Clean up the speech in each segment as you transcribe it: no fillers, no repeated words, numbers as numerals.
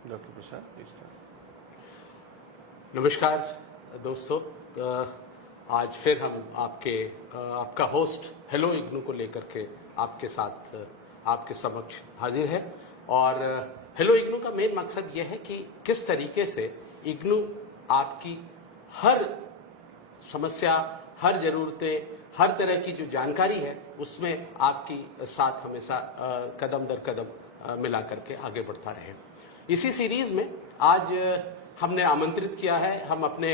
Doctor प्रसाद। नमस्कार दोस्तों, आज फिर हम आपका होस्ट हेलो इग्नू को लेकर के आपके साथ आपके समक्ष हाजिर है। और हेलो इग्नू का मेन मकसद यह है कि किस तरीके से इग्नू आपकी हर समस्या, हर ज़रूरतें, हर तरह की जो जानकारी है उसमें आपकी साथ हमेशा कदम दर कदम मिला करके आगे बढ़ता रहे। इसी सीरीज में आज हमने आमंत्रित किया है हम अपने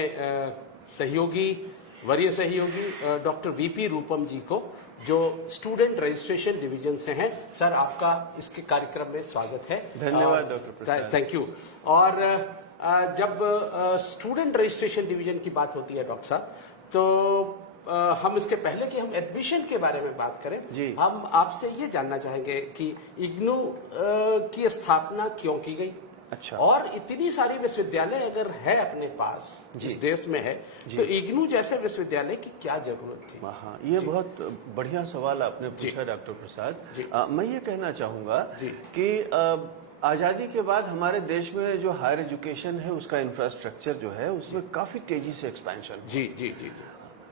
वरीय सहयोगी डॉक्टर वीपी रूपम जी को, जो स्टूडेंट रजिस्ट्रेशन डिवीजन से हैं। सर, आपका इसके कार्यक्रम में स्वागत है। धन्यवाद डॉक्टर प्रसाद। Thank you. और जब स्टूडेंट रजिस्ट्रेशन डिवीजन की बात होती है डॉक्टर साहब, तो हम इसके पहले कि हम एडमिशन के बारे में बात करें, हम आपसे ये जानना चाहेंगे कि इग्नू की स्थापना क्यों की गई। अच्छा। और इतनी सारी विश्वविद्यालय अगर है अपने पास जिस देश में है, तो इग्नू जैसे विश्वविद्यालय की क्या जरूरत थी। हाँ, ये बहुत बढ़िया सवाल आपने पूछा डॉक्टर प्रसाद। मैं ये कहना चाहूँगा कि आज़ादी के बाद हमारे देश में जो हायर एजुकेशन है उसका इंफ्रास्ट्रक्चर जो है उसमें काफ़ी तेजी से एक्सपेंशन। जी।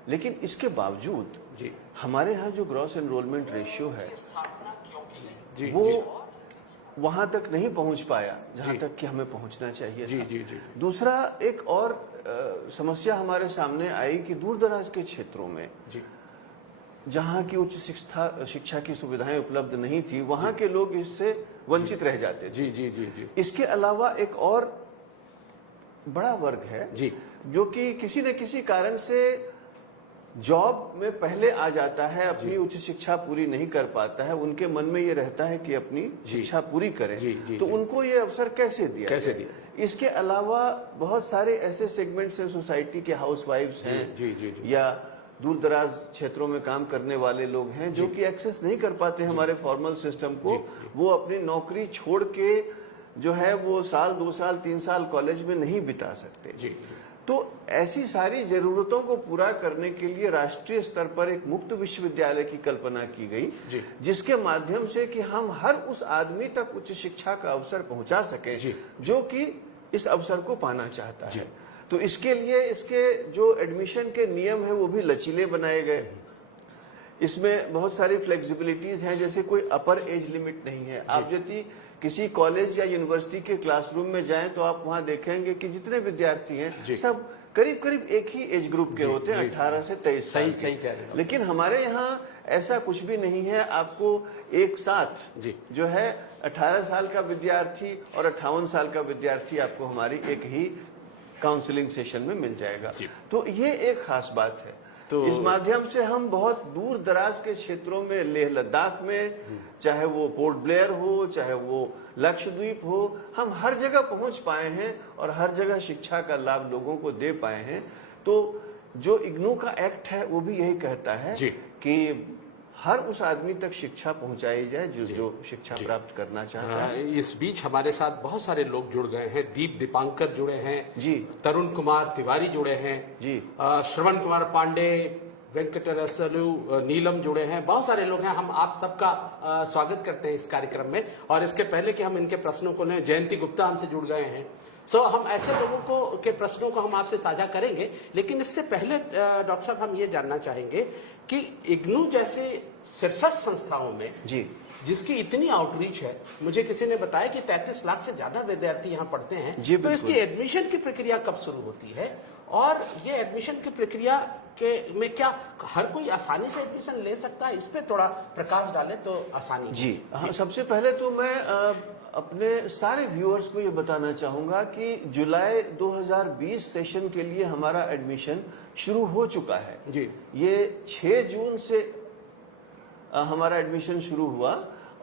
लेकिन इसके बावजूद हमारे यहाँ जो ग्रॉस एनरोलमेंट रेशियो है वो वहाँ तक नहीं पहुँच पाया जहाँ तक कि हमें पहुँचना चाहिए था। जी। दूसरा, एक और समस्या हमारे सामने आई कि दूर दराज के क्षेत्रों में जहाँ की उच्च शिक्षा की सुविधाएं उपलब्ध नहीं थी, वहाँ के लोग इससे वंचित रह जाते थे। जी। इसके अलावा एक और बड़ा वर्ग है जो कि किसी न किसी कारण से जॉब में पहले आ जाता है, अपनी उच्च शिक्षा पूरी नहीं कर पाता है, उनके मन में ये रहता है कि अपनी शिक्षा पूरी करें, तो उनको ये अवसर कैसे दिया। इसके अलावा बहुत सारे ऐसे सेगमेंट्स हैं सोसाइटी के, हाउसवाइफ्स हैं या दूर दराज क्षेत्रों में काम करने वाले लोग हैं जो कि एक्सेस नहीं कर पाते हमारे फॉर्मल सिस्टम को। वो अपनी नौकरी छोड़ के जो है वो साल, 2 साल, 3 साल कॉलेज में नहीं बिता सकते। तो ऐसी सारी जरूरतों को पूरा करने के लिए राष्ट्रीय स्तर पर एक मुक्त विश्वविद्यालय की कल्पना की गई, जिसके माध्यम से कि हम हर उस आदमी तक उच्च शिक्षा का अवसर पहुंचा सके जो कि इस अवसर को पाना चाहता है। तो इसके लिए इसके जो एडमिशन के नियम है वो भी लचीले बनाए गए। इसमें बहुत सारी फ्लेक्सिबिलिटीज हैं, जैसे कोई अपर एज लिमिट नहीं है। आप यदि किसी कॉलेज या यूनिवर्सिटी के क्लासरूम में जाएं तो आप वहां देखेंगे कि जितने विद्यार्थी हैं सब करीब एक ही एज ग्रुप के होते हैं, 18 से 23 साल। सही कह रहे हैं। लेकिन हमारे यहाँ ऐसा कुछ भी नहीं है। आपको एक साथ जो है 18 साल का विद्यार्थी और 58 साल का विद्यार्थी आपको हमारी एक ही काउंसलिंग सेशन में मिल जाएगा। तो ये एक खास बात है। तो इस माध्यम से हम बहुत दूर दराज के क्षेत्रों में, लेह लद्दाख में, चाहे वो पोर्ट ब्लेयर हो, चाहे वो लक्षद्वीप हो, हम हर जगह पहुंच पाए हैं और हर जगह शिक्षा का लाभ लोगों को दे पाए हैं। तो जो इग्नू का एक्ट है वो भी यही कहता है कि हर उस आदमी तक शिक्षा पहुंचाई जाए जो शिक्षा प्राप्त करना चाहता है। इस बीच हमारे साथ बहुत सारे लोग जुड़ गए हैं। दीपांकर जुड़े हैं तरुण कुमार तिवारी जुड़े हैं श्रवण कुमार पांडे, वेंकटरसलू, नीलम जुड़े हैं। बहुत सारे लोग हैं। हम आप सबका स्वागत करते हैं इस कार्यक्रम में। और इसके पहले कि हम इनके प्रश्नों को लें, जयंती गुप्ता हमसे जुड़ गए हैं। हम ऐसे लोगों के प्रश्नों को हम आपसे साझा करेंगे। लेकिन इससे पहले डॉक्टर साहब, हम ये जानना चाहेंगे कि इग्नू जैसे शीर्षस्थ संस्थाओं में जिसकी इतनी आउटरीच है, मुझे किसी ने बताया कि 33 लाख से ज्यादा विद्यार्थी यहाँ पढ़ते हैं, तो इसकी एडमिशन की प्रक्रिया कब शुरू होती है? और ये एडमिशन की प्रक्रिया में क्या हर कोई आसानी से एडमिशन ले सकता है? इस पे थोड़ा प्रकाश डालें तो आसानी। हाँ, सबसे पहले तो मैं अपने सारे व्यूअर्स को ये बताना चाहूँगा कि जुलाई 2020 सेशन के लिए हमारा एडमिशन शुरू हो चुका है। ये 6 जून से हमारा एडमिशन शुरू हुआ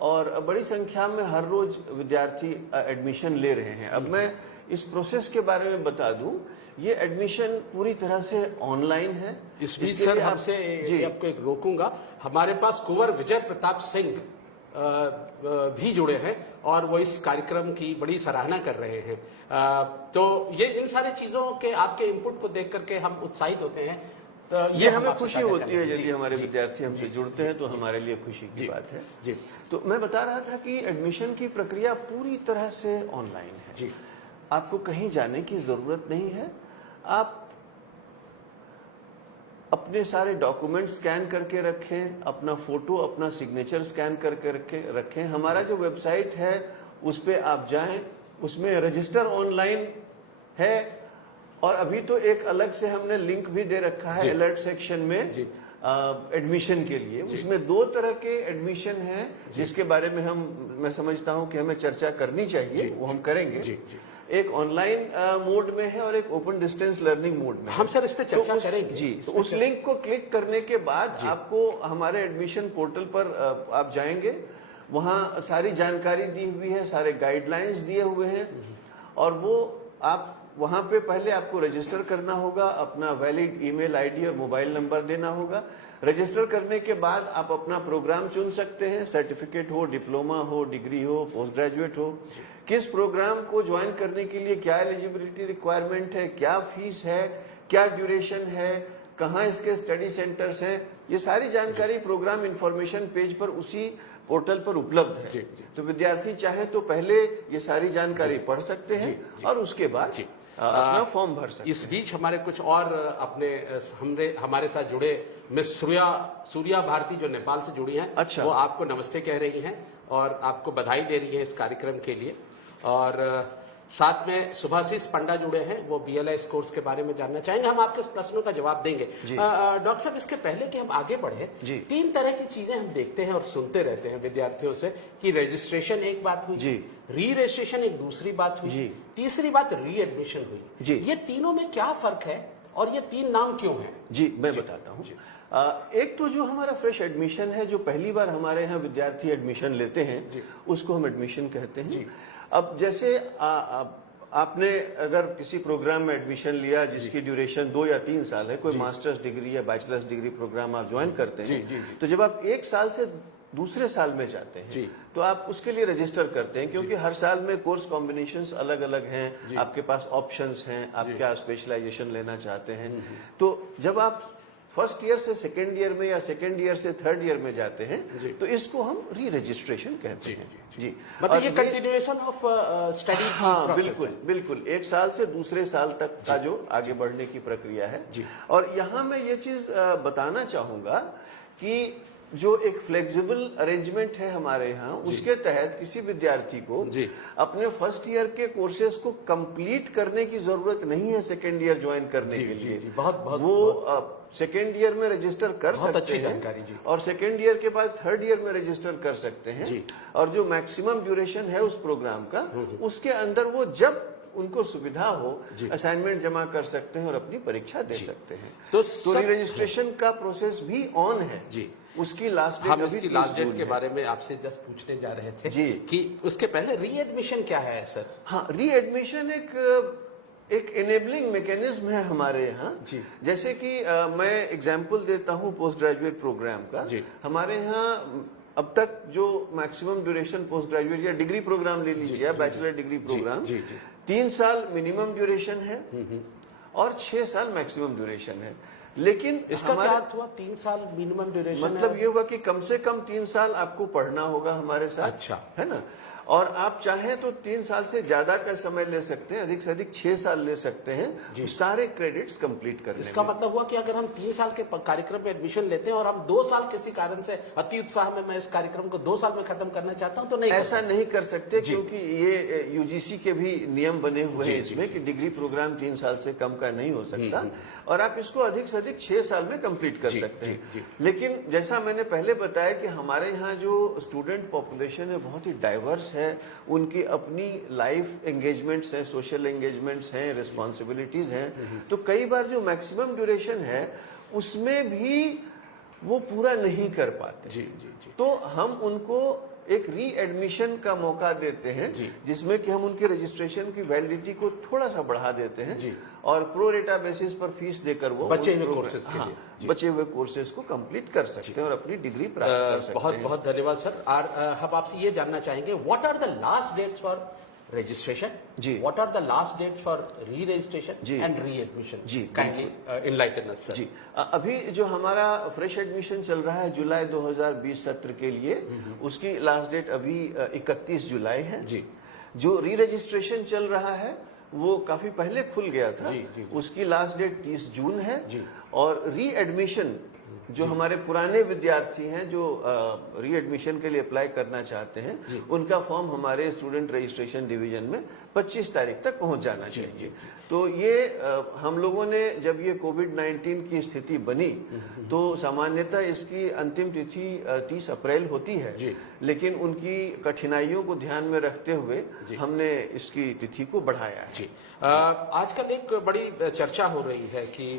और बड़ी संख्या में हर रोज विद्यार्थी एडमिशन ले रहे हैं। अब मैं इस प्रोसेस के बारे में बता दूं, ये एडमिशन पूरी तरह से ऑनलाइन है। इस बीच सर आपसे आपको एक रोकूंगा, हमारे पास कुंवर विजय प्रताप सिंह भी जुड़े हैं और वो इस कार्यक्रम की बड़ी सराहना कर रहे हैं। तो ये इन सारी चीजों के आपके इनपुट को देख करके हम उत्साहित होते हैं। ये हम हमें आपसे खुशी साझा होती है करेंगे। यदि हमारे जी, विद्यार्थी हमसे जुड़ते हैं, तो हमारे लिए खुशी की जी, बात है। जी, तो मैं बता रहा था कि एडमिशन की प्रक्रिया पूरी तरह से ऑनलाइन है। जी, आपको कहीं जाने की जरूरत नहीं है। आप अपने सारे डॉक्यूमेंट स्कैन करके रखें, अपना फोटो, अपना सिग्नेचर स्कैन करके रखें। हमारा जो वेबसाइट है उस पे आप जाएं, उसमें रजिस्टर ऑनलाइन है, और अभी तो एक अलग से हमने लिंक भी दे रखा है अलर्ट सेक्शन में एडमिशन के लिए। उसमें 2 तरह के एडमिशन हैं जिसके बारे में मैं समझता हूं कि हमें चर्चा करनी चाहिए, वो हम करेंगे। एक ऑनलाइन मोड में है और एक ओपन डिस्टेंस लर्निंग मोड में। हम सर इस पे चर्चा करेंगे। जी, तो उस लिंक को क्लिक करने के बाद आपको हमारे एडमिशन पोर्टल पर आप जाएंगे, वहां सारी जानकारी दी हुई है, सारे गाइडलाइंस दिए हुए हैं, और वो आप वहां पे पहले आपको रजिस्टर करना होगा, अपना वैलिड ईमेल आईडी और मोबाइल नंबर देना होगा। रजिस्टर करने के बाद आप अपना प्रोग्राम चुन सकते हैं, सर्टिफिकेट हो, डिप्लोमा हो, डिग्री हो, पोस्ट ग्रेजुएट हो। किस प्रोग्राम को ज्वाइन करने के लिए क्या एलिजिबिलिटी रिक्वायरमेंट है, क्या फीस है, क्या ड्यूरेशन है, कहाँ इसके स्टडी सेंटर्स हैं, ये सारी जानकारी प्रोग्राम इंफॉर्मेशन पेज पर उसी पोर्टल पर उपलब्ध है। तो विद्यार्थी चाहे तो पहले ये सारी जानकारी पढ़ सकते हैं और उसके बाद अपना फॉर्म भर सकते हैं। इस बीच हमारे कुछ और हमारे साथ जुड़े मिस सूर्या भारती जो नेपाल से जुड़ी हैं, अच्छा। वो आपको नमस्ते कह रही हैं और आपको बधाई दे रही है इस कार्यक्रम के लिए। और साथ में सुभाषिष पंडा जुड़े हैं, वो BLS कोर्स के बारे में जानना चाहेंगे। हम आपके प्रश्नों का जवाब देंगे। डॉक्टर साहब, इसके पहले कि हम आगे बढ़े, 3 तरह की चीजें हम देखते हैं और सुनते रहते हैं विद्यार्थियों से कि रजिस्ट्रेशन एक बात हुई, री रजिस्ट्रेशन एक दूसरी बात हुई, तीसरी बात री एडमिशन हुई। ये तीनों में क्या फर्क है और ये 3 नाम क्यों है? जी, मैं बताता हूँ। एक तो जो हमारा फ्रेश एडमिशन है, जो पहली बार हमारे यहाँ विद्यार्थी एडमिशन लेते हैं, उसको हम एडमिशन कहते हैं। अब जैसे आपने अगर किसी प्रोग्राम में एडमिशन लिया जिसकी ड्यूरेशन 2 या 3 साल है, कोई मास्टर्स डिग्री या बैचलर्स डिग्री प्रोग्राम आप ज्वाइन करते हैं, तो जब आप 1 साल से दूसरे साल में जाते हैं तो आप उसके लिए रजिस्टर करते हैं, क्योंकि हर साल में कोर्स कॉम्बिनेशंस अलग अलग हैं, आपके पास ऑप्शंस हैं, आप क्या स्पेशलाइजेशन लेना चाहते हैं। तो जब आप फर्स्ट ईयर से सेकेंड ईयर में या सेकेंड ईयर से थर्ड ईयर में जाते हैं तो इसको हम री रजिस्ट्रेशन कहते हैं। जी, मतलब ये कंटिन्यूएशन ऑफ स्टडी। हाँ, बिल्कुल बिल्कुल, 1 साल से दूसरे साल तक का जो आगे बढ़ने की प्रक्रिया है। और यहाँ मैं ये चीज बताना चाहूंगा कि जो एक फ्लेक्सिबल अरेंजमेंट है हमारे यहाँ, उसके तहत किसी विद्यार्थी को अपने फर्स्ट ईयर के कोर्सेज को कंप्लीट करने की जरूरत नहीं है सेकेंड ईयर ज्वाइन करने के लिए। वो सेकेंड ईयर में रजिस्टर कर सकते हैं और सेकेंड ईयर के बाद थर्ड ईयर में रजिस्टर कर सकते हैं। और जो मैक्सिमम ड्यूरेशन है उस प्रोग्राम का, उसके अंदर वो जब उनको सुविधा हो असाइनमेंट जमा कर सकते हैं और अपनी परीक्षा दे सकते हैं। तो री रजिस्ट्रेशन का प्रोसेस भी ऑन है। उसकी लास्ट डेट, हम इसकी लास्ट डेट के बारे में आपसे जस्ट पूछने जा रहे थे कि उसके पहले री एडमिशन क्या है सर? हाँ, री एडमिशन एक एनेबलिंग मैकेनिज्म है हमारे यहाँ। जैसे कि मैं एग्जांपल देता हूँ पोस्ट ग्रेजुएट प्रोग्राम का। हमारे यहाँ अब तक जो मैक्सिमम ड्यूरेशन पोस्ट ग्रेजुएट या डिग्री प्रोग्राम ले लीजिए या बैचलर डिग्री प्रोग्राम, 3 साल मिनिमम ड्यूरेशन है और 6 साल मैक्सिमम ड्यूरेशन है। लेकिन इसका क्या अर्थ हुआ 3 साल मिनिमम ड्यूरेशन? मतलब ये हुआ कि कम से कम 3 साल आपको पढ़ना होगा हमारे साथ। अच्छा, है ना? और आप चाहें तो 3 साल से ज्यादा का समय ले सकते हैं, अधिक से अधिक 6 साल ले सकते हैं सारे क्रेडिट्स कंप्लीट करने। इसका मतलब हुआ कि अगर हम 3 साल के कार्यक्रम में एडमिशन लेते हैं और हम 2 साल किसी कारण से अति उत्साह में मैं इस कार्यक्रम को 2 साल में खत्म करना चाहता हूं तो नहीं, ऐसा नहीं कर सकते, क्योंकि ये यूजीसी के भी नियम बने हुए हैं इसमें कि डिग्री प्रोग्राम 3 साल से कम का नहीं हो सकता और आप इसको अधिक से अधिक 6 साल में कंप्लीट कर सकते हैं। लेकिन जैसा मैंने पहले बताया कि हमारे यहाँ जो स्टूडेंट पॉपुलेशन है बहुत ही डाइवर्स है, उनकी अपनी लाइफ एंगेजमेंट्स हैं, सोशल एंगेजमेंट्स हैं, रिस्पॉन्सिबिलिटीज हैं। तो कई बार जो मैक्सिमम ड्यूरेशन है उसमें भी वो पूरा नहीं कर पाते। तो हम उनको एक री एडमिशन का मौका देते हैं जिसमें कि हम उनके रजिस्ट्रेशन की वैलिडिटी को थोड़ा सा बढ़ा देते हैं और प्रो रेटा बेसिस पर फीस देकर वो बचे हुए कोर्सेज के लिए बचे हुए कोर्सेज को कंप्लीट कर सकते हैं और अपनी डिग्री प्राप्त कर सकते हैं। बहुत बहुत धन्यवाद सर। और हम आपसे ये जानना चाहेंगे, what are the last dates for registration? जी. What are the last dates for re-registration जी. and re-admission? जी, Kindly enlighten us, sir. जी अभी जो हमारा फ्रेश एडमिशन चल रहा है जुलाई 2020 सत्र के लिए, उसकी लास्ट डेट अभी 31 जुलाई है जी. जो री रजिस्ट्रेशन चल रहा है वो काफी पहले खुल गया था, जी. उसकी लास्ट डेट 30 जून है जी. और री एडमिशन जो हमारे पुराने विद्यार्थी हैं जो री एडमिशन के लिए अप्लाई करना चाहते हैं, उनका फॉर्म हमारे स्टूडेंट रजिस्ट्रेशन डिवीजन में 25 तारीख तक पहुंच जाना चाहिए। तो ये हम लोगों ने जब ये कोविड-19 की स्थिति बनी तो सामान्यतः इसकी अंतिम तिथि 30 अप्रैल होती है, लेकिन उनकी कठिनाइयों को ध्यान में रखते हुए हमने इसकी तिथि को बढ़ाया है। आजकल एक बड़ी चर्चा हो रही है कि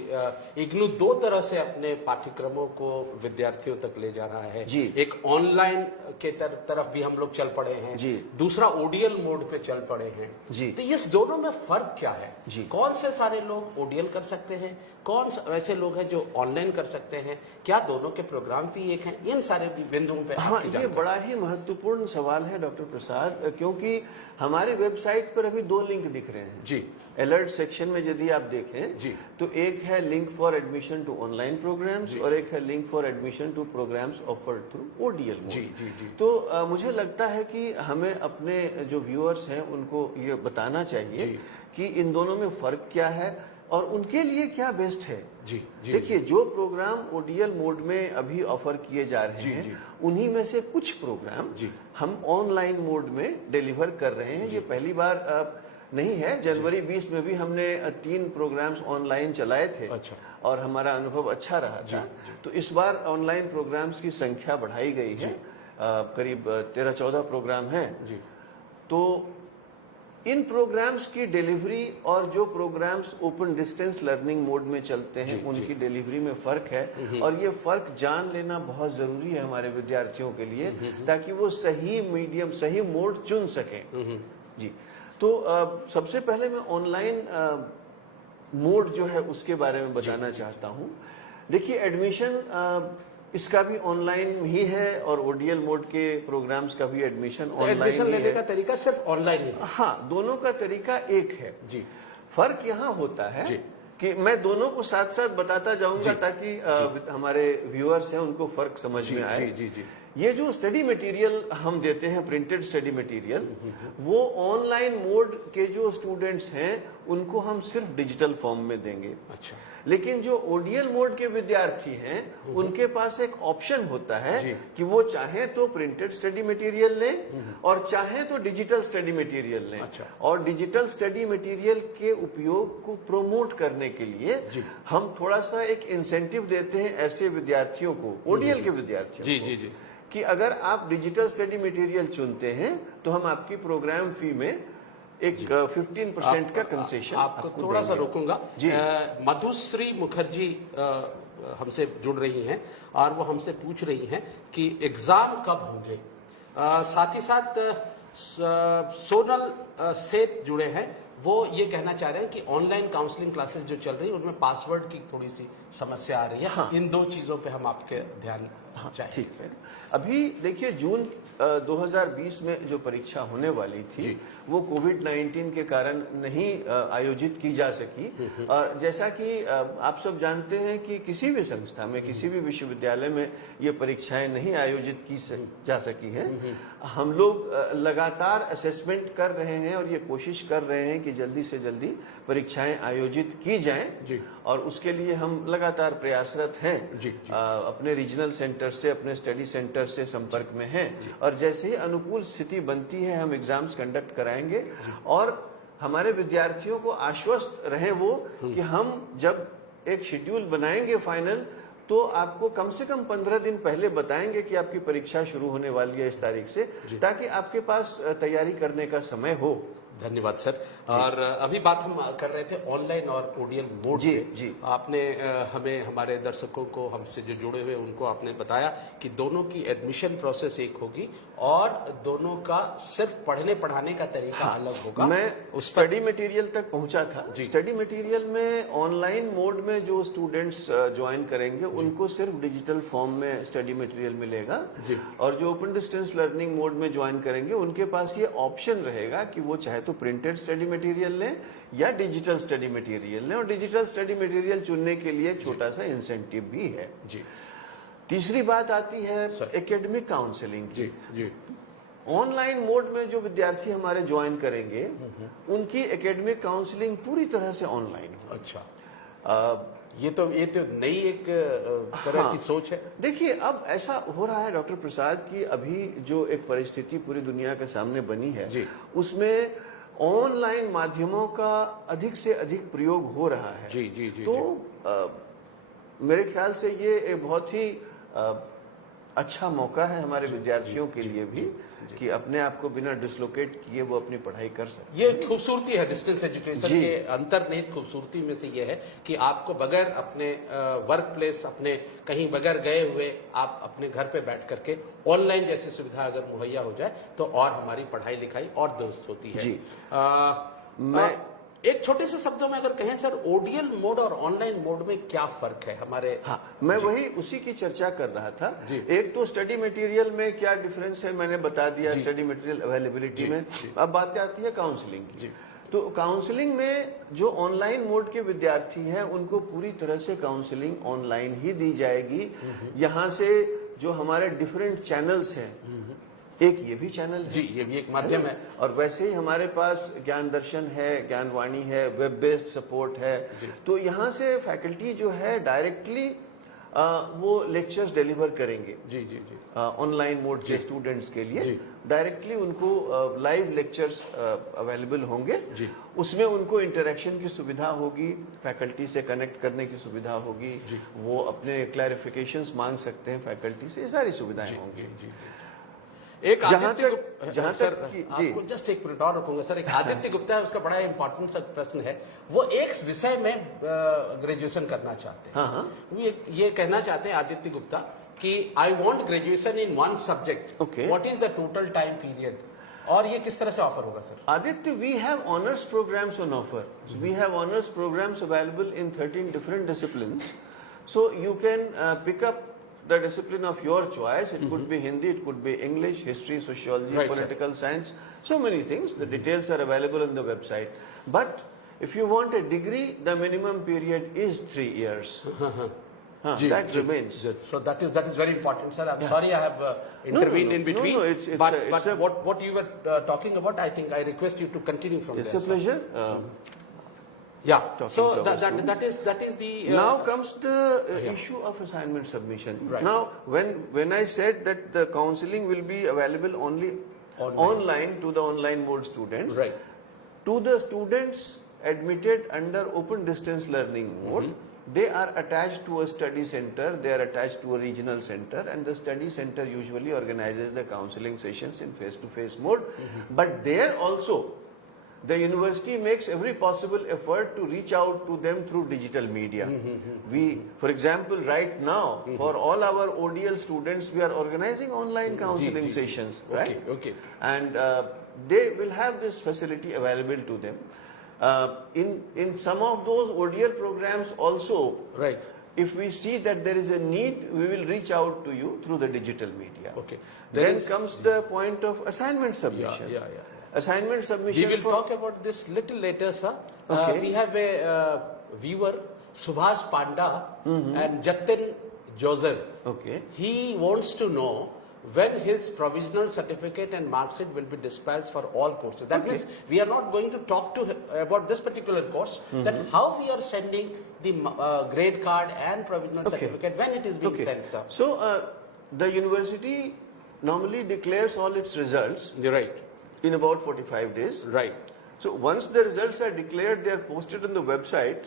इग्नू दो तरह से अपने पाठ्यक्रमों को विद्यार्थियों तक ले जा रहा है। एक ऑनलाइन के तरफ भी हम लोग चल पड़े हैं, दूसरा ओडीएल मोड पे चल पड़े हैं। तो इस दोनों में फर्क क्या है? कौन से सारे लोग ओडीएल कर सकते हैं, कौन ऐसे लोग हैं जो ऑनलाइन कर सकते हैं, क्या दोनों के प्रोग्राम भी एक हैं? इन सारे बिंदुओं पे हाँ, ये बड़ा ही महत्वपूर्ण सवाल है डॉक्टर प्रसाद, क्योंकि हमारी वेबसाइट पर अभी 2 लिंक दिख रहे हैं जी। अलर्ट सेक्शन में यदि आप देखें जी, तो एक है link for admission to online programs और एक है link for admission to programs offered through ODL mode. जी। तो मुझे लगता है कि हमें अपने जो व्यूअर्स हैं उनको ये बताना चाहिए कि इन दोनों में फर्क क्या है और उनके लिए क्या बेस्ट है। देखिए, जो प्रोग्राम ओडीएल मोड में अभी ऑफर किए जा रहे हैं उन्हीं में से कुछ प्रोग्राम हम ऑनलाइन मोड में डिलीवर कर रहे हैं। ये पहली बार नहीं है, जनवरी 20 में भी हमने 3 प्रोग्राम्स ऑनलाइन चलाए थे और हमारा अनुभव अच्छा रहा था। तो इस बार ऑनलाइन प्रोग्राम्स की संख्या बढ़ाई गई है, करीब 13-14 प्रोग्राम हैं। तो इन प्रोग्राम्स की डिलीवरी और जो programmes open distance learning mode में चलते हैं उनकी डिलीवरी में फर्क है और ये फर्क जान लेना बहुत जरूरी है हमारे विद्यार्थियों के लिए, ताकि वो सही मीडियम, सही मोड चुन सकें। जी, तो सबसे पहले मैं ऑनलाइन मोड जो है उसके बारे में बताना चाहता हूँ। देखिए, एडमिशन इसका भी ऑनलाइन ही है और ओडीएल मोड के प्रोग्राम्स का भी एडमिशन ऑनलाइन ही लेने का तरीका सिर्फ ऑनलाइन ही। हाँ, दोनों का तरीका एक है। फर्क यहाँ होता है कि मैं दोनों को साथ साथ बताता जाऊंगा ताकि हमारे व्यूअर्स हैं उनको फर्क समझ में आए। ये जो स्टडी मटेरियल हम देते हैं, प्रिंटेड स्टडी मटेरियल, वो ऑनलाइन मोड के जो स्टूडेंट्स हैं उनको हम सिर्फ डिजिटल फॉर्म में देंगे। अच्छा, लेकिन जो ओडीएल मोड के विद्यार्थी हैं उनके पास एक ऑप्शन होता है कि वो चाहे तो प्रिंटेड स्टडी मटेरियल लें और चाहे तो डिजिटल स्टडी मटेरियल लें। और डिजिटल स्टडी मटेरियल के उपयोग को प्रमोट करने के लिए हम थोड़ा सा एक इंसेंटिव देते हैं ऐसे विद्यार्थियों को, ओडीएल के विद्यार्थियों को, कि अगर आप डिजिटल स्टडी मटेरियल चुनते हैं तो हम आपकी प्रोग्राम फी में एक 15% का कंसेशन आपको थोड़ा सा रोकूंगा। मधुश्री मुखर्जी हमसे जुड़ रही हैं और वो हमसे पूछ रही हैं कि एग्जाम कब होंगे। साथ ही साथ सोनल सेठ जुड़े हैं, वो ये कहना चाह रहे हैं कि ऑनलाइन काउंसलिंग क्लासेस जो चल रही है उनमें पासवर्ड की थोड़ी सी समस्या आ रही है। इन 2 चीजों पे हम आपके ध्यान चाहिए। ठीक है, अभी देखिए जून 2020 में जो परीक्षा होने वाली थी वो कोविड-19 के कारण नहीं आयोजित की जा सकी। और जैसा कि आप सब जानते हैं कि किसी भी संस्था में, किसी भी विश्वविद्यालय में ये परीक्षाएं नहीं आयोजित की जा सकी हैं। हम लोग लगातार असेसमेंट कर रहे हैं और ये कोशिश कर रहे हैं कि जल्दी से जल्दी परीक्षाएं आयोजित की जाएं और उसके लिए हम लगातार प्रयासरत हैं। अपने रीजनल सेंटर से, अपने स्टडी सेंटर से संपर्क में हैं और जैसे ही अनुकूल स्थिति बनती है हम एग्जाम्स कंडक्ट कराएंगे। और हमारे विद्यार्थियों को आश्वस्त रहे वो कि हम जब एक शेड्यूल बनाएंगे फाइनल तो आपको कम से कम 15 दिन पहले बताएंगे कि आपकी परीक्षा शुरू होने वाली है इस तारीख से, ताकि आपके पास तैयारी करने का समय हो। धन्यवाद सर। और अभी बात हम कर रहे थे ऑनलाइन और ओडीएल मोड जी, पे। जी। आपने हमें, हमारे दर्शकों को, हमसे जो जुड़े हुए उनको आपने बताया कि दोनों की एडमिशन प्रोसेस एक होगी और दोनों का सिर्फ पढ़ने पढ़ाने का तरीका अलग होगा। मैं स्टडी मटेरियल तक पहुंचा था। स्टडी मटेरियल में ऑनलाइन मोड में जो स्टूडेंट्स ज्वाइन करेंगे उनको सिर्फ डिजिटल फॉर्म में स्टडी मटेरियल मिलेगा जी। और जो ओपन डिस्टेंस लर्निंग मोड में ज्वाइन करेंगे उनके पास ये ऑप्शन रहेगा कि वो चाहे तो प्रिंटेड स्टडी मटेरियल लें या डिजिटल स्टडी मटेरियल लें, और डिजिटल स्टडी मटेरियल चुनने के लिए छोटा सा इंसेंटिव भी है। जी। तीसरी बात आती है एकेडमिक काउंसलिंग की। जी जी। ऑनलाइन मोड में जो विद्यार्थी हमारे ज्वाइन करेंगे उनकी एकेडमिक काउंसलिंग पूरी तरह से ऑनलाइन हो। अच्छा, ये तो नई एक तरह की सोच है। देखिए, अब ऐसा हो रहा है डॉक्टर प्रसाद की अभी जो एक परिस्थिति पूरी दुनिया के सामने बनी है उसमें ऑनलाइन माध्यमों का अधिक से अधिक प्रयोग हो रहा है। जी जी जी। तो मेरे ख्याल से ये एक बहुत ही अच्छा मौका है हमारे विद्यार्थियों के लिए भी कि अपने आप को बिना डिसलोकेट किए वो अपनी पढ़ाई कर सकते। ये खूबसूरती है डिस्टेंस एजुकेशन के अंतर्निहित खूबसूरती में से ये है कि आपको बगैर अपने वर्क प्लेस, अपने कहीं बगैर गए हुए आप अपने घर पे बैठ करके ऑनलाइन जैसी सुविधा अगर मुहैया हो जाए तो और हमारी पढ़ाई लिखाई और दुरुस्त होती है। जी। मैं एक छोटे से शब्दों में अगर कहें सर, ओडीएल मोड और ऑनलाइन मोड में क्या फर्क है हमारे? मैं वही उसी की चर्चा कर रहा था। एक तो स्टडी मटेरियल में क्या डिफरेंस है मैंने बता दिया, स्टडी मटेरियल अवेलेबिलिटी में। अब बात आती है काउंसलिंग की। तो काउंसलिंग में जो ऑनलाइन मोड के विद्यार्थी हैं उनको पूरी तरह से काउंसलिंग ऑनलाइन ही दी जाएगी। यहाँ से जो हमारे डिफरेंट चैनल्स हैं, एक ये भी चैनल है जी, ये भी एक माध्यम है, और वैसे ही हमारे पास ज्ञान दर्शन है, ज्ञानवाणी है, वेब बेस्ड सपोर्ट है। तो यहाँ से फैकल्टी जो है डायरेक्टली वो लेक्चर्स डिलीवर करेंगे। जी जी जी। ऑनलाइन मोड के स्टूडेंट्स के लिए डायरेक्टली उनको लाइव लेक्चर्स अवेलेबल होंगे। उसमें उनको इंटरेक्शन की सुविधा होगी, फैकल्टी से कनेक्ट करने की सुविधा होगी, वो अपने क्लैरिफिकेशंस मांग सकते हैं फैकल्टी से, सारी सुविधाएं होंगी। एक जहां सर, आपको जस्ट एक मिनट और रखूंगा सर। एक आदित्य गुप्ता है, उसका बड़ा इंपॉर्टेंट सा प्रश्न है। वो एक विषय में ग्रेजुएशन करना चाहते हैं। वो ये कहना चाहते हैं आदित्य गुप्ता कि I want graduation in one subject, what is the total time period, और ये किस तरह से ऑफर होगा sir? Aditya, we have honours programmes on offer. We have honours programmes available in 13 different disciplines, so you can pick up the discipline of your choice. It could be Hindi, it could be English, history, sociology, political science, so many things. The details are available on the website. But if you want a degree, the minimum period is 3 years. That remains. So that is very important, sir. I'm sorry I have intervened in between. But what you were talking about, I think I request you to continue from there. It's a pleasure. So that is the now comes the issue of assignment submission. Now when I said that the counseling will be available only online to the online mode students, to the students admitted under open distance learning mode, they are attached to a study center, they are attached to a regional center, and the study center usually organizes the counseling sessions in face-to-face mode. But there also the university makes every possible effort to reach out to them through digital media. We, for example, right now, for all our ODL students, we are organizing online counseling sessions, right? Okay. And they will have this facility available to them. In some of those ODL programs also, if we see that there is a need, we will reach out to you through the digital media. Then comes the point of assignment submission. Assignment submission. We will talk about this little later, sir. We have a viewer, Subhash Panda and Jatin Joseph. He wants to know when his provisional certificate and mark sheet will be dispatched for all courses. That means we are not going to talk to about this particular course. That how we are sending the grade card and provisional certificate when it is being sent, sir. So the university normally declares all its results. In about 45 days. So once the results are declared, they are posted on the website.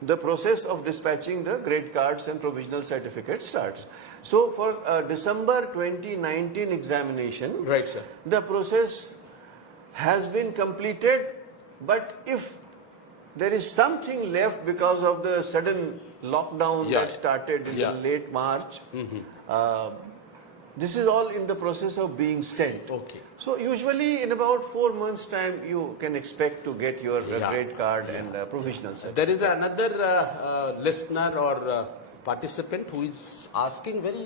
The process of dispatching the grade cards and provisional certificates starts. So for December 2019 examination, sir, the process has been completed, but if there is something left because of the sudden lockdown Yeah. that started in Yeah. the late March, this is all in the process of being sent. Okay. So usually in about 4 months time you can expect to get your Yeah. grade card and provisional certificate. There is another listener or participant who is asking very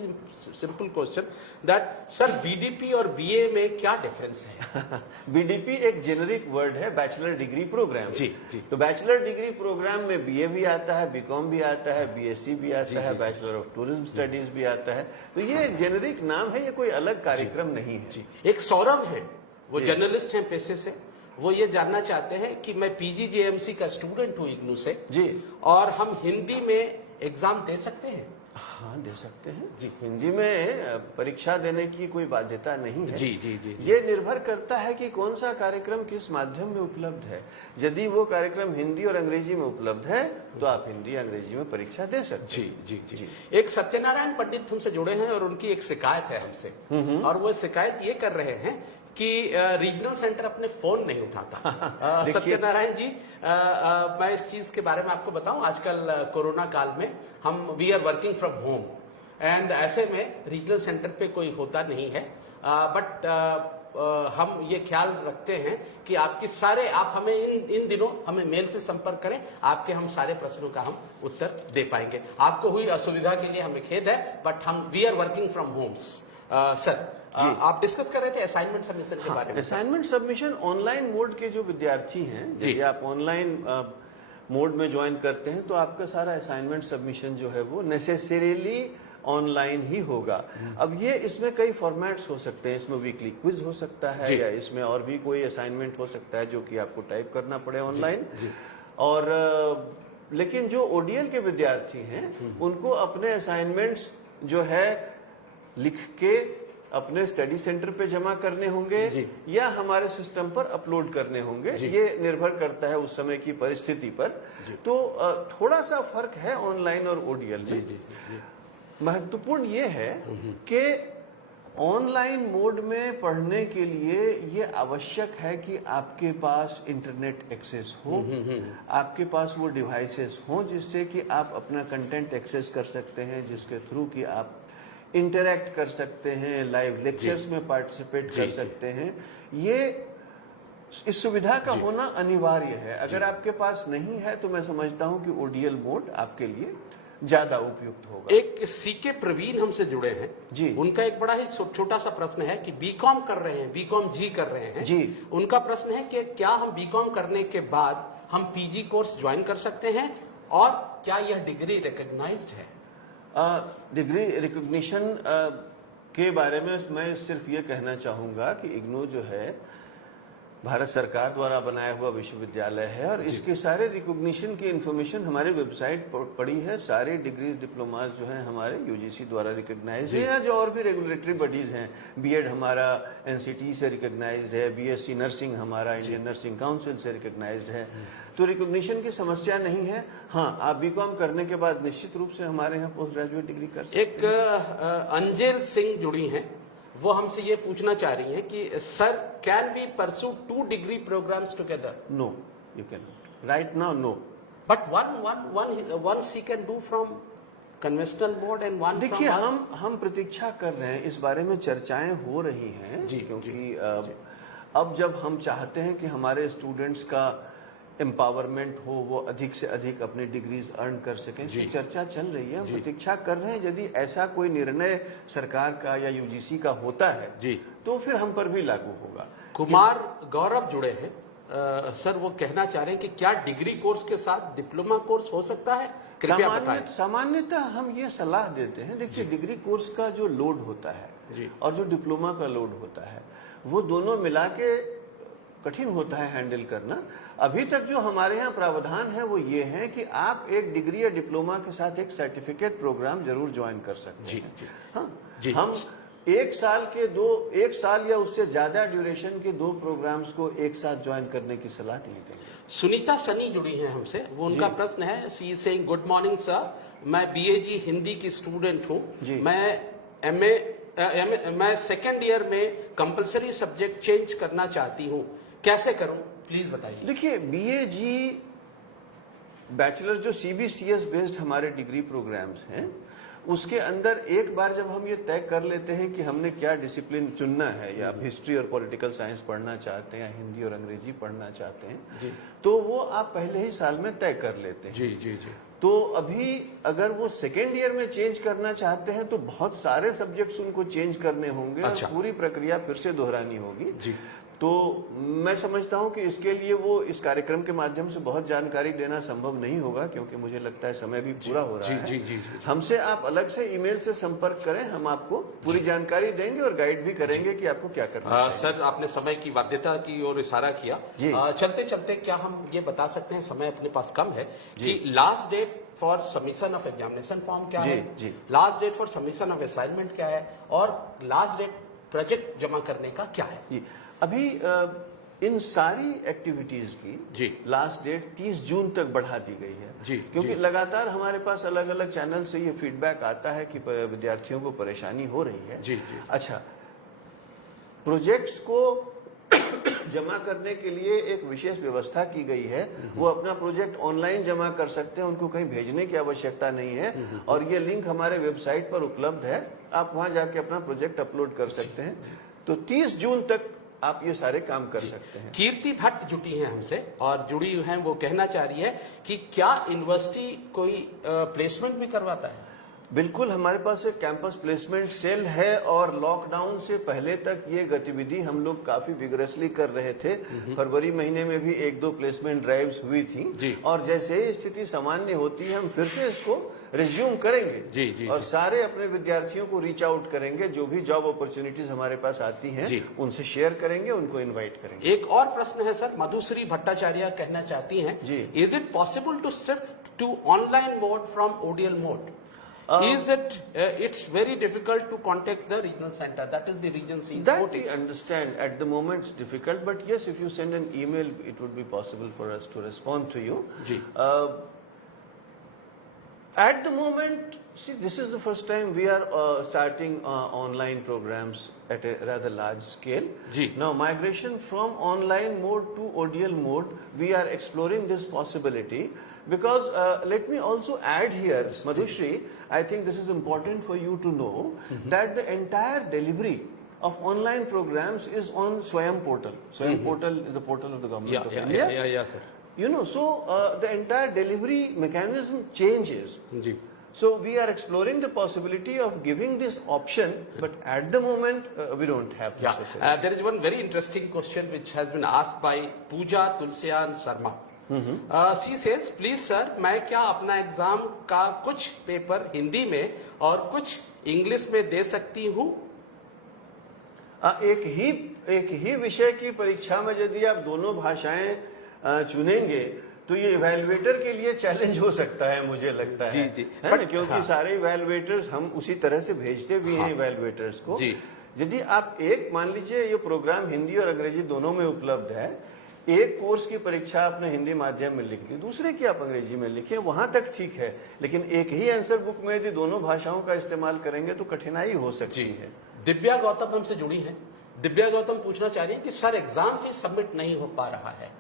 simple question that sir BDP और BA में क्या difference है? BDP एक generic word है, bachelor degree programme. जी, जी। तो bachelor degree programme में BA भी आता है, बीकॉम भी आता है, बीएससी भी आता है, बैचलर ऑफ टूरिज्म स्टडीज भी आता है। तो ये जेनरिक नाम है, ये कोई अलग कार्यक्रम नहीं है। जी। एक सौरभ है, वो जर्नलिस्ट हैं पेशे से, वो ये जानना चाहते हैं कि मैं पीजीजेएमसी का स्टूडेंट हूँ इग्नू से जी, और हम हिंदी में एग्जाम दे सकते हैं? हाँ दे सकते हैं जी। हिंदी में परीक्षा देने की कोई बाध्यता नहीं है। जी जी जी, जी। ये निर्भर करता है कि कौन सा कार्यक्रम किस माध्यम में उपलब्ध है। यदि वो कार्यक्रम हिंदी और अंग्रेजी में उपलब्ध है तो आप हिंदी अंग्रेजी में परीक्षा दे सकते जी हैं। जी जी, एक सत्यनारायण पंडित हमसे जुड़े हैं और उनकी एक शिकायत है हमसे, और वो शिकायत ये कर रहे हैं कि रीजनल सेंटर अपने फोन नहीं उठाता। सत्यनारायण जी, मैं इस चीज के बारे में आपको बताऊं, आजकल कोरोना काल में हम we are working from home and ऐसे में रीजनल सेंटर पे कोई होता नहीं है, बट हम ये ख्याल रखते हैं कि आपकी सारे आप हमें इन दिनों हमें मेल से संपर्क करें, आपके हम सारे प्रश्नों का हम उत्तर दे पाएंगे। आपको हुई असुविधा के लिए हमें खेद है, बट हम we are working from homes. Sir आप डिस्कस कर रहे थे असाइनमेंट सबमिशन के बारे में। असाइनमेंट सबमिशन ऑनलाइन मोड के जो विद्यार्थी हैं, यदि आप ऑनलाइन मोड में ज्वाइन करते हैं तो आपका सारा असाइनमेंट सबमिशन जो है वो नेसेसरीली ऑनलाइन ही होगा। अब ये इसमें कई फॉर्मेट्स हो सकते हैं, इसमें वीकली क्विज हो सकता है या इसमें और भी कोई असाइनमेंट हो सकता है जो कि आपको टाइप करना पड़े ऑनलाइन। और लेकिन जो ओडीएल के विद्यार्थी हैं उनको अपने असाइनमेंट्स जो है लिख के अपने स्टडी सेंटर पे जमा करने होंगे या हमारे सिस्टम पर अपलोड करने होंगे। ये निर्भर करता है उस समय की परिस्थिति पर। तो थोड़ा सा फर्क है ऑनलाइन और ओडीएल में। महत्वपूर्ण ये है कि ऑनलाइन मोड में पढ़ने के लिए ये आवश्यक है कि आपके पास इंटरनेट एक्सेस हो, आपके पास वो डिवाइसेस हो जिससे कि आप अपना कंटेंट एक्सेस कर सकते हैं, जिसके थ्रू कि आप इंटरैक्ट कर सकते हैं, लाइव लेक्चर्स में पार्टिसिपेट कर सकते हैं। ये इस सुविधा का होना अनिवार्य है। अगर आपके पास नहीं है तो मैं समझता हूं कि ओडीएल मोड आपके लिए ज्यादा उपयुक्त होगा। एक सीके प्रवीण हमसे जुड़े हैं जी, उनका एक बड़ा ही छोटा सा प्रश्न है कि बीकॉम कर रहे हैं, बीकॉम जी कर रहे हैं जी। उनका प्रश्न है कि क्या हम बीकॉम करने के बाद हम पीजी कोर्स ज्वाइन कर सकते हैं और क्या यह डिग्री रिकॉग्नाइज्ड है? डिग्री रिकॉग्निशन के बारे में मैं सिर्फ ये कहना चाहूँगा कि इग्नू जो है भारत सरकार द्वारा बनाया हुआ विश्वविद्यालय है और इसके सारे रिकॉग्निशन की इंफॉर्मेशन हमारे वेबसाइट पर पड़ी है। सारे डिग्रीज डिप्लोमास जो हैं हमारे यूजीसी द्वारा रिकॉग्नाइज्ड है, या जो और भी रेगुलेटरी बॉडीज हैं। बीएड हमारा एनसीटी से रिकॉग्नाइज्ड है, बीएससी नर्सिंग हमारा इंडियन नर्सिंग काउंसिल से रिकॉग्नाइज्ड है। तो रिकॉग्निशन की समस्या नहीं है। हाँ, आप बीकॉम करने के बाद निश्चित रूप से हमारे यहाँ पोस्ट ग्रेजुएट डिग्री कर सकते हैं। एक अंजेल सिंह जुड़ी हैं, वो हमसे ये पूछना चाह रही हैं कि sir can we pursue 2 degree programmes together? No, you can right now no, but one she can do from conventional mode and one. देखिए हम प्रतीक्षा कर रहे हैं, इस बारे में चर्चाएं हो रही हैं जी, क्योंकि अब जब हम चाहते हैं कि हमारे स्टूडेंट्स का एम्पावरमेंट हो, वो अधिक से अधिक अपनी डिग्रीज अर्न कर सकें, तो चर्चा चल रही है। हम प्रतीक्षा कर रहे हैं, यदि ऐसा कोई निर्णय सरकार का या यूजीसी का होता है जी तो फिर हम पर भी लागू होगा। कुमार गौरव जुड़े हैं, सर वो कहना चाह रहे हैं कि क्या डिग्री कोर्स के साथ डिप्लोमा कोर्स हो सकता है? कृपया बताएं। सामान्यतः हम ये सलाह देते हैं, देखिए डिग्री कोर्स का जो लोड होता है और जो डिप्लोमा का लोड होता है वो दोनों मिला के कठिन होता है हैंडल करना। अभी तक जो हमारे यहाँ प्रावधान है वो ये है कि आप एक डिग्री या डिप्लोमा के साथ एक सर्टिफिकेट प्रोग्राम जरूर ज्वाइन कर सकते हैं। हाँ, हम एक साल या उससे ज्यादा ड्यूरेशन के 2 प्रोग्राम्स को एक साथ ज्वाइन करने की सलाह दी देंगे। सुनीता सनी जुड़ी हैं हमसे, वो उनका प्रश्न है, she is saying good morning sir, मैं बीएजी हिंदी की स्टूडेंट हूँ, मैं सेकेंड ईयर में कंपलसरी सब्जेक्ट चेंज करना चाहती हूँ, कैसे करूं, प्लीज बताइए। देखिए, BAG बैचलर जो CBCS बेस्ड हमारे डिग्री प्रोग्राम्स हैं, उसके अंदर एक बार जब हम ये तय कर लेते हैं कि हमने क्या डिसिप्लिन चुनना है, या आप हिस्ट्री और पॉलिटिकल साइंस पढ़ना चाहते हैं या हिंदी और अंग्रेजी पढ़ना चाहते हैं जी, तो वो आप पहले ही साल में तय कर लेते हैं। जी जी जी। तो अभी अगर वो सेकेंड ईयर में चेंज करना चाहते हैं तो बहुत सारे सब्जेक्ट्स उनको चेंज करने होंगे। अच्छा। और पूरी प्रक्रिया फिर से दोहरानी होगी जी। तो मैं समझता हूं कि इसके लिए वो इस कार्यक्रम के माध्यम से बहुत जानकारी देना संभव नहीं होगा, क्योंकि मुझे लगता है समय भी पूरा हो रहा है। जी, जी, जी। हमसे आप अलग से ईमेल से संपर्क करें, हम आपको पूरी जानकारी देंगे और गाइड भी करेंगे कि आपको क्या करना चाहिए। सर, आपने समय की बाध्यता की ओर इशारा किया। चलते चलते क्या हम ये बता सकते हैं, समय अपने पास कम है, कि last date for submission of examination form क्या है, last date for submission of assignment क्या है, और लास्ट डेट प्रोजेक्ट जमा करने का क्या है? अभी इन सारी एक्टिविटीज की लास्ट डेट 30 जून तक बढ़ा दी गई है, क्योंकि लगातार हमारे पास अलग अलग चैनल से ये फीडबैक आता है कि विद्यार्थियों को परेशानी हो रही है। जी। अच्छा, प्रोजेक्ट्स को जमा करने के लिए एक विशेष व्यवस्था की गई है। वो अपना प्रोजेक्ट ऑनलाइन जमा कर सकते हैं, उनको कहीं भेजने की आवश्यकता नहीं है। और ये लिंक हमारे वेबसाइट पर उपलब्ध है, आप वहां जाके अपना प्रोजेक्ट अपलोड कर सकते हैं। तो 30 जून तक आप ये सारे काम कर सकते हैं। कीर्ति भट्ट जुटी हैं हमसे और जुड़ी हुई हैं, वो कहना चाह रही है कि क्या यूनिवर्सिटी कोई प्लेसमेंट भी करवाता है? बिल्कुल, हमारे पास एक कैंपस प्लेसमेंट सेल है और लॉकडाउन से पहले तक ये गतिविधि हम लोग काफी विग्रेसली कर रहे थे। फरवरी महीने में भी 1-2 प्लेसमेंट ड्राइव्स हुई थी और जैसे ही स्थिति सामान्य होती है हम फिर से इसको रिज्यूम करेंगे और सारे अपने विद्यार्थियों को रीच आउट करेंगे। जो भी जॉब अपॉर्चुनिटीज हमारे पास आती हैं उनसे शेयर करेंगे, उनको इन्वाइट करेंगे। एक और प्रश्न है सर, मधुश्री भट्टाचार्य कहना चाहती हैं, is it possible to shift to online mode from ODL mode? Is it? It's very difficult to contact the regional center. That is the region she is That voting. we understand. At the moment, it's difficult, but yes, if you send an email, it would be possible for us to respond to you. At the moment, see, this is the first time we are starting online programs at a rather large scale. Now, migration from online mode to ODL mode, we are exploring this possibility. Because let me also add here, Madhushri, I think this is important for you to know that the entire delivery of online programs is on Swayam portal. Swayam portal is the portal of the government of India. Yeah, sir. You know, so the entire delivery mechanism changes. So we are exploring the possibility of giving this option, but at the moment we don't have this facility. There is one very interesting question which has been asked by Pooja Tulsiyan Sharma. She says, please sir, मैं क्या अपना exam का कुछ paper Hindi में और कुछ English में दे सकती हूँ? एक ही विषय की परीक्षा में यदि आप दोनों भाषाएं चुनेंगे तो ये इवैल्यूएटर के लिए चैलेंज हो सकता है, मुझे लगता है। है ना? क्योंकि सारे इवैल्यूएटर्स हम उसी तरह से भेजते भी हैं इवैल्यूएटर्स को। यदि आप मान लीजिए ये प्रोग्राम हिंदी और अंग्रेजी दोनों में उपलब्ध है, एक कोर्स की परीक्षा आपने हिंदी माध्यम में लिख ली, दूसरे की आप अंग्रेजी में लिखे, वहां तक ठीक है। लेकिन एक ही आंसर बुक में यदि दोनों भाषाओं का इस्तेमाल करेंगे तो कठिनाई हो सकती है। दिव्या गौतम हमसे जुड़ी है। दिव्या गौतम पूछना चाह रही है कि सर एग्जाम फीस सबमिट नहीं हो पा रहा है।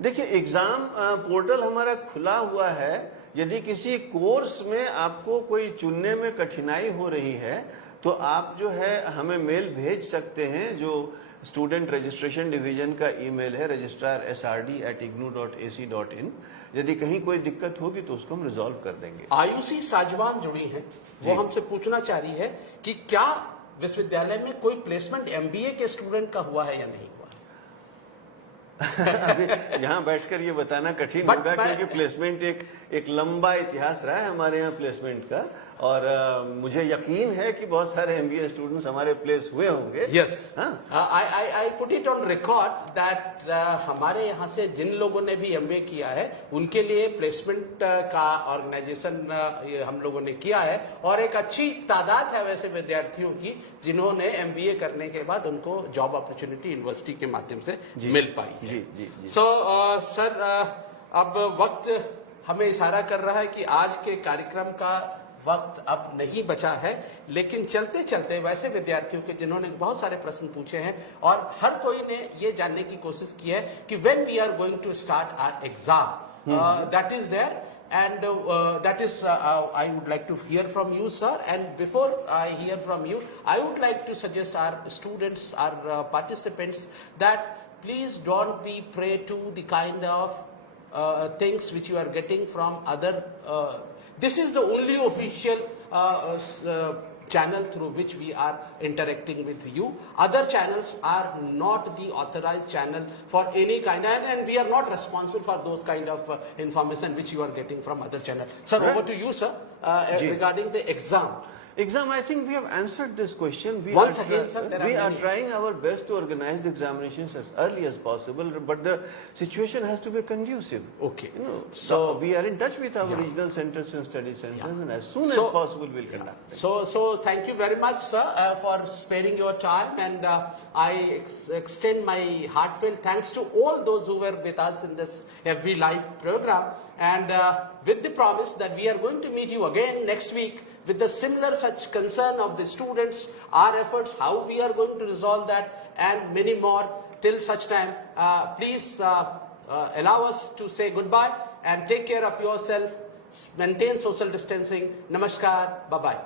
देखिए, एग्जाम पोर्टल हमारा खुला हुआ है। यदि किसी कोर्स में आपको कोई चुनने में कठिनाई हो रही है तो आप जो है हमें मेल भेज सकते हैं, जो स्टूडेंट रजिस्ट्रेशन डिवीजन का ईमेल है registrar.srd@ignu.ac.in। यदि कहीं कोई दिक्कत होगी तो उसको हम रिजॉल्व कर देंगे। आयुषी साजवान जुड़ी है, वो हमसे पूछना चाह रही है कि क्या विश्वविद्यालय में कोई प्लेसमेंट MBA के स्टूडेंट का हुआ है या नहीं हुआ? अभी यहाँ बैठकर ये बताना कठिन होगा, क्योंकि प्लेसमेंट एक लंबा इतिहास रहा है हमारे यहाँ प्लेसमेंट का। और मुझे यकीन है कि बहुत सारे MBA स्टूडेंट्स हमारे प्लेस हुए होंगे। Yes, I put it on record that हमारे यहाँ से जिन लोगों ने भी MBA किया है उनके लिए प्लेसमेंट का ऑर्गेनाइजेशन हम लोगों ने किया है, और एक अच्छी तादाद है वैसे विद्यार्थियों की जिन्होंने MBA करने के बाद उनको जॉब अपॉर्चुनिटी यूनिवर्सिटी के माध्यम से मिल पाई है। सो सर, अब वक्त हमें इशारा कर रहा है कि आज के कार्यक्रम का वक्त अब नहीं बचा है, लेकिन चलते चलते वैसे विद्यार्थियों के जिन्होंने बहुत सारे प्रश्न पूछे हैं और हर कोई ने ये जानने की कोशिश की है कि when we are going to start our exam, that is there. And that is, I would like to hear from you, sir. And before I hear from you, I would like to suggest our students, our participants, that please don't be prey to the kind of things which you are getting from other. This is the only official channel through which we are interacting with you. Other channels are not the authorized channel for any kind, and we are not responsible for those kind of information which you are getting from other channels. Sir, Right. over to you, sir, regarding the exam. Exam, I think we have answered this question. Once again, sir, there we are are many- trying our best to organize the examinations as early as possible, but the situation has to be conducive. Okay. You know, So- we are in touch with our Yeah. regional centers and study centers, and as soon So- as possible we'll conduct them. So thank you very much, sir, for sparing your time, and I extend my heartfelt thanks to all those who were with us in this FB Live program, and with the promise that we are going to meet you again next week with the similar such concern of the students, our efforts, how we are going to resolve that, and many more. Till such time, please allow us to say goodbye and take care of yourself. Maintain social distancing. Namaskar. Bye-bye.